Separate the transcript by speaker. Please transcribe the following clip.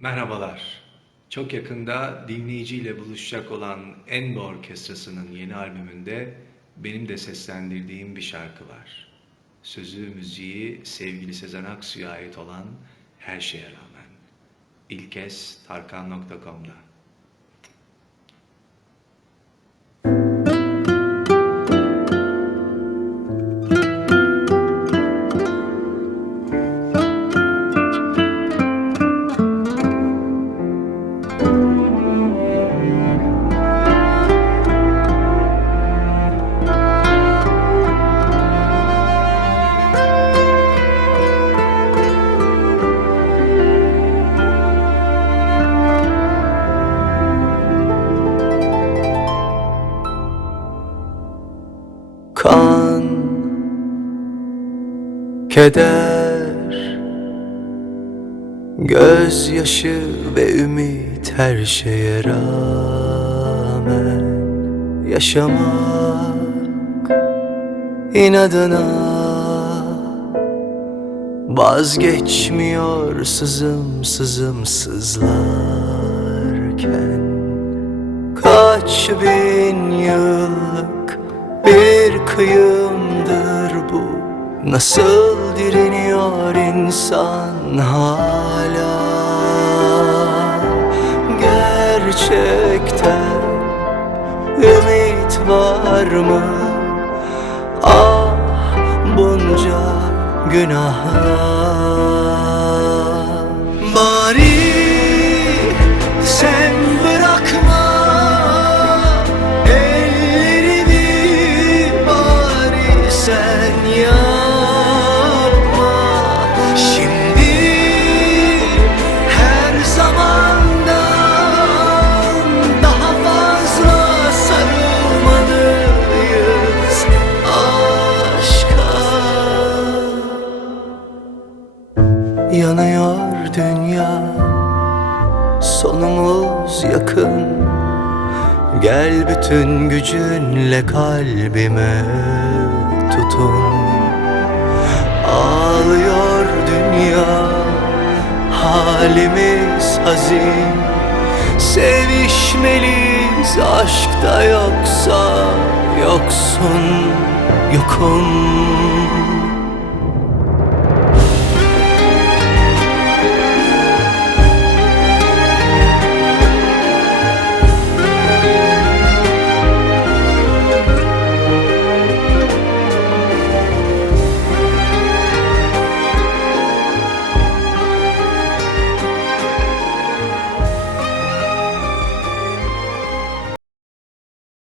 Speaker 1: Merhabalar. Çok yakında dinleyiciyle buluşacak olan Enbo Orkestrası'nın yeni albümünde benim de seslendirdiğim bir şarkı var. Sözü, müziği sevgili Sezen Aksu'ya ait olan Her Şeye Rağmen. İlk kez tarkan.com'da.
Speaker 2: Keder. Gözyaşı ve ümit her şeye rağmen Yaşamak inadına Vazgeçmiyor sızım sızım sızlarken. Kaç bin yıllık bir kıyımdır bu Nasıl direniyor insan hala Gerçekten ümit var mı? Ah bunca günahla Yanıyor dünya. Sonumuz yakın. Gel bütün gücünle kalbime tutun. Ağlıyor dünya Halimiz hazin. Sevişmeliyiz aşkta yoksa Yoksun yokum